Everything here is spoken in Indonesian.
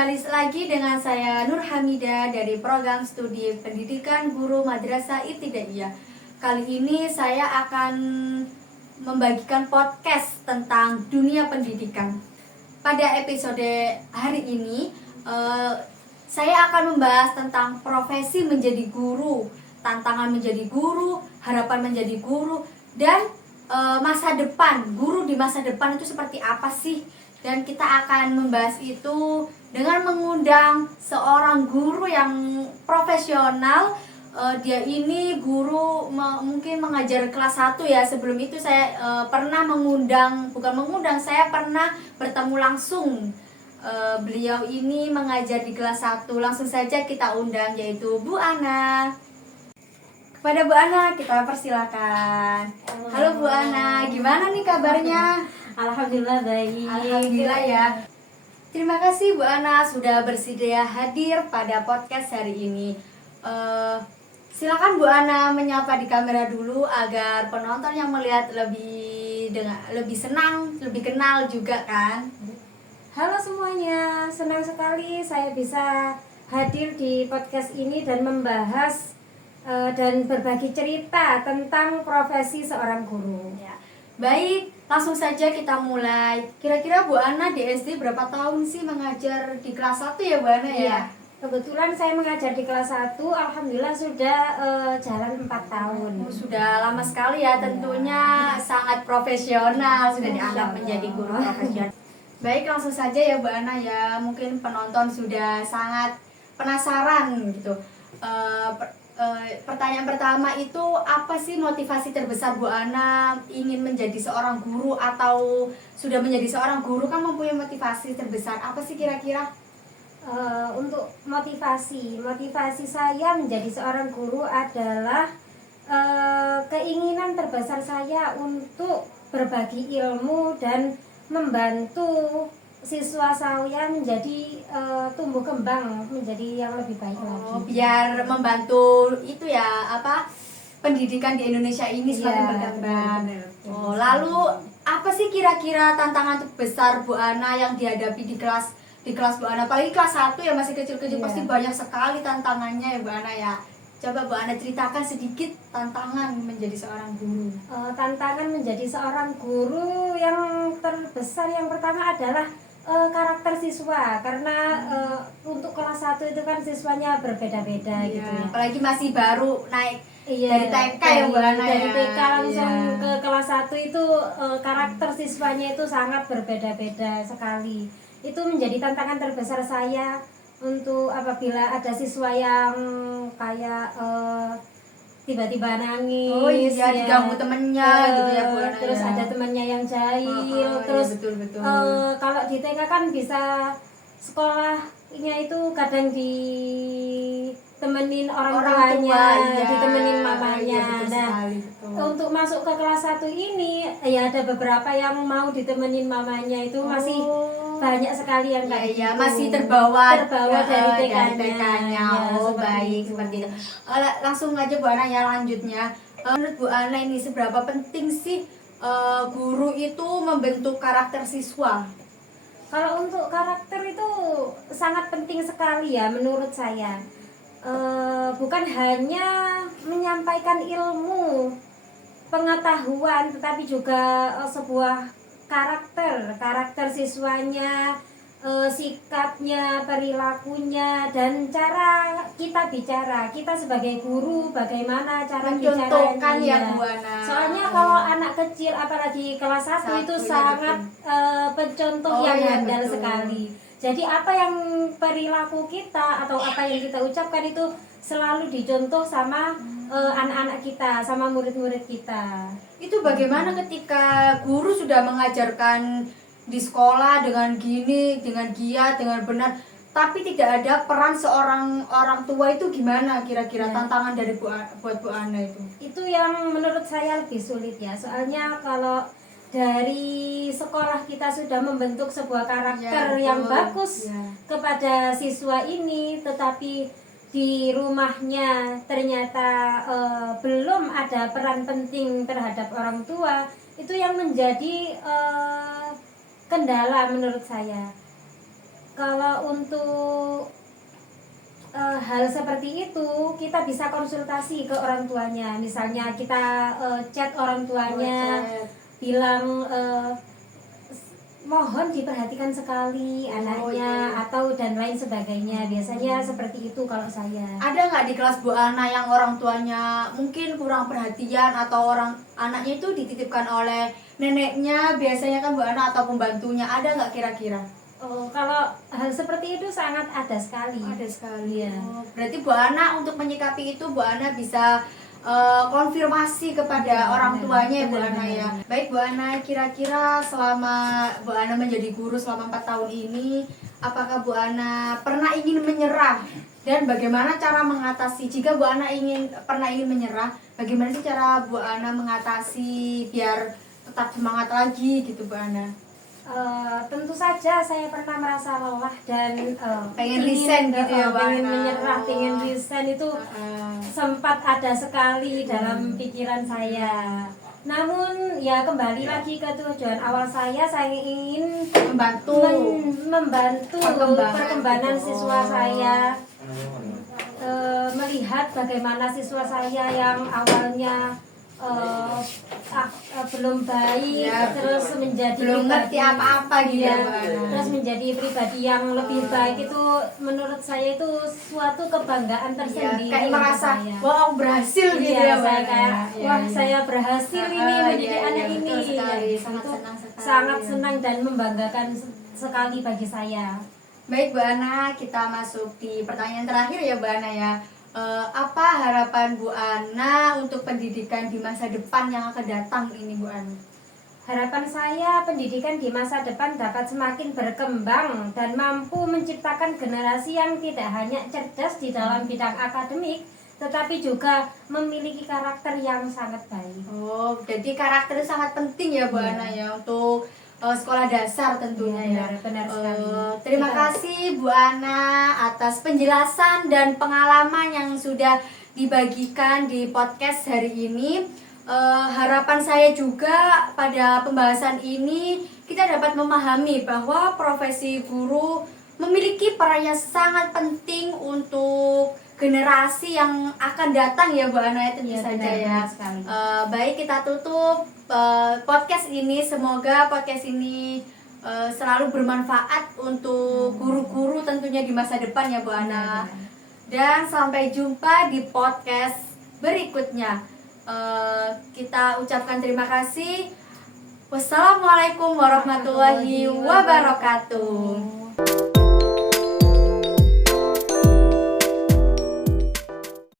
kembali lagi dengan saya Nur Hamida dari program studi pendidikan guru Madrasah Ibtidaiyah. Kali ini saya akan membagikan podcast tentang dunia pendidikan. Pada episode hari ini, saya akan membahas tentang profesi menjadi guru, tantangan menjadi guru, harapan menjadi guru, dan masa depan, guru di masa depan itu seperti apa sih? Dan kita akan membahas itu dengan mengundang seorang guru yang profesional. Dia ini guru mungkin mengajar kelas 1 ya. Sebelum itu saya pernah saya pernah bertemu langsung. Beliau ini mengajar di kelas 1. Langsung saja kita undang, yaitu Bu Ana. Kepada Bu Ana kita persilakan. Halo Bu Ana, gimana nih kabarnya? Alhamdulillah baik. Alhamdulillah ya. Terima kasih Bu Ana sudah bersedia hadir pada podcast hari ini. Silakan Bu Ana menyapa di kamera dulu agar penonton yang melihat lebih senang, lebih kenal juga kan. Halo semuanya, senang sekali saya bisa hadir di podcast ini dan membahas dan berbagi cerita tentang profesi seorang guru. Ya. Baik, langsung saja kita mulai. Kira-kira Bu Ana di SD berapa tahun sih mengajar di kelas 1 ya Bu Ana ya? Iya, kebetulan saya mengajar di kelas 1, alhamdulillah sudah jalan 4 tahun. Sudah lama sekali ya, tentunya sangat profesional, sudah dianggap menjadi guru profesional. Baik, langsung saja ya Bu Ana ya. Mungkin penonton sudah sangat penasaran gitu. Pertanyaan pertama itu, apa sih motivasi terbesar Bu Ana ingin menjadi seorang guru, atau sudah menjadi seorang guru kan mempunyai motivasi terbesar, apa sih kira-kira? Untuk motivasi saya menjadi seorang guru adalah keinginan terbesar saya untuk berbagi ilmu dan membantu siswa saya menjadi tumbuh kembang menjadi yang lebih baik lagi. Biar membantu itu ya, pendidikan di Indonesia ini semakin berkembang. Lalu apa sih kira-kira tantangan terbesar Bu Ana yang dihadapi di kelas Bu Ana? Apalagi kelas 1 ya, masih kecil-kecil, pasti banyak sekali tantangannya ya Bu Ana ya. Coba Bu Ana ceritakan sedikit tantangan menjadi seorang guru. Tantangan menjadi seorang guru yang terbesar yang pertama adalah karakter siswa, karena untuk kelas 1 itu kan siswanya berbeda-beda gitu ya. Apalagi masih baru naik dari TK ya Bu Ana ya. Dari TK langsung ke kelas 1 itu karakter siswanya itu sangat berbeda-beda sekali. Itu menjadi tantangan terbesar saya untuk apabila ada siswa yang kayak tiba-tiba nangis, diganggu temennya gitu ya Bu Ana. Terus ada temannya yang jahil, terus betul. kalau di TK kan bisa sekolahnya itu kadang ditemenin orang tuanya, ditemenin mamanya. Untuk masuk ke kelas 1 ini ya ada beberapa yang mau ditemenin mamanya, itu masih banyak sekali yang kayak gitu. Masih terbawa dari TK-nya. Baik, seperti itu. Langsung aja Bu Ana ya lanjutnya. Menurut Bu Ana ini seberapa penting sih guru itu membentuk karakter siswa? Kalau untuk karakter itu sangat penting sekali ya menurut saya. Bukan hanya menyampaikan ilmu, pengetahuan, tetapi juga sebuah karakter siswanya, sikapnya, perilakunya, dan cara kita bicara. Kita sebagai guru bagaimana cara bicaranya ya Bu Ana. Soalnya kalau anak kecil apalagi kelas 1 itu sangat pencontoh yang handal sekali. Jadi apa yang perilaku kita atau apa yang kita ucapkan itu selalu dicontoh sama anak-anak kita, sama murid-murid kita. Itu bagaimana ketika guru sudah mengajarkan di sekolah dengan giat, dengan benar, tapi tidak ada peran seorang orang tua, itu gimana kira-kira tantangan dari buat Bu Ana itu? Itu yang menurut saya lebih sulit ya. Soalnya kalau dari sekolah kita sudah membentuk sebuah karakter yang bagus kepada siswa ini, tetapi di rumahnya ternyata belum ada peran penting terhadap orang tua, itu yang menjadi kendala menurut saya. Kalau untuk hal seperti itu kita bisa konsultasi ke orang tuanya. Misalnya kita chat orang tuanya, bilang mohon diperhatikan sekali anaknya, atau dan lain sebagainya. Biasanya seperti itu kalau saya. Ada nggak di kelas Bu Ana yang orang tuanya mungkin kurang perhatian, atau orang anaknya itu dititipkan oleh neneknya biasanya kan Bu Ana, atau pembantunya, ada nggak kira-kira? Kalau hal seperti itu sangat ada sekali. Ada sekali ya. Berarti Bu Ana untuk menyikapi itu Bu Ana bisa konfirmasi kepada orang tuanya ya Bu Ana ya. Baik Bu Ana, kira-kira selama Bu Ana menjadi guru selama 4 tahun ini, apakah Bu Ana pernah ingin menyerah? Dan bagaimana cara mengatasi jika Bu Ana pernah ingin menyerah? Bagaimana sih cara Bu Ana mengatasi biar tetap semangat lagi gitu Bu Ana? Tentu saja saya pernah merasa lelah dan pengen resign gitu ya, pengen menyerah, pengen resign itu sempat ada sekali dalam pikiran saya. Namun ya kembali lagi ke tujuan awal saya ingin membantu perkembangan siswa saya, melihat bagaimana siswa saya yang awalnya belum baik, terus menjadi belum ngerti apa-apa gitu ya, terus menjadi pribadi yang lebih baik. Itu menurut saya itu suatu kebanggaan tersendiri. Kayak merasa wah berhasil gitu ya, saya kayak wah saya berhasil ini menjadi anak ini. Sangat senang dan membanggakan sekali bagi saya. Baik Bu Ana, kita masuk di pertanyaan terakhir ya Bu Ana ya. Apa harapan Bu Ana untuk pendidikan di masa depan yang akan datang ini Bu Ana? Harapan saya pendidikan di masa depan dapat semakin berkembang dan mampu menciptakan generasi yang tidak hanya cerdas di dalam bidang akademik, tetapi juga memiliki karakter yang sangat baik. Jadi karakter sangat penting ya Bu Ana ya untuk sekolah dasar tentunya ya. Benar sekali. Terima kasih Bu Ana atas penjelasan dan pengalaman yang sudah dibagikan di podcast hari ini. Harapan saya juga pada pembahasan ini kita dapat memahami bahwa profesi guru memiliki peran yang sangat penting untuk generasi yang akan datang ya Bu Ana ya, tentu saja ya. Baik, kita tutup podcast ini. Semoga podcast ini selalu bermanfaat untuk guru-guru tentunya di masa depan ya Bu Ana. Dan sampai jumpa di podcast berikutnya. Kita ucapkan terima kasih. Wassalamualaikum warahmatullahi wabarakatuh.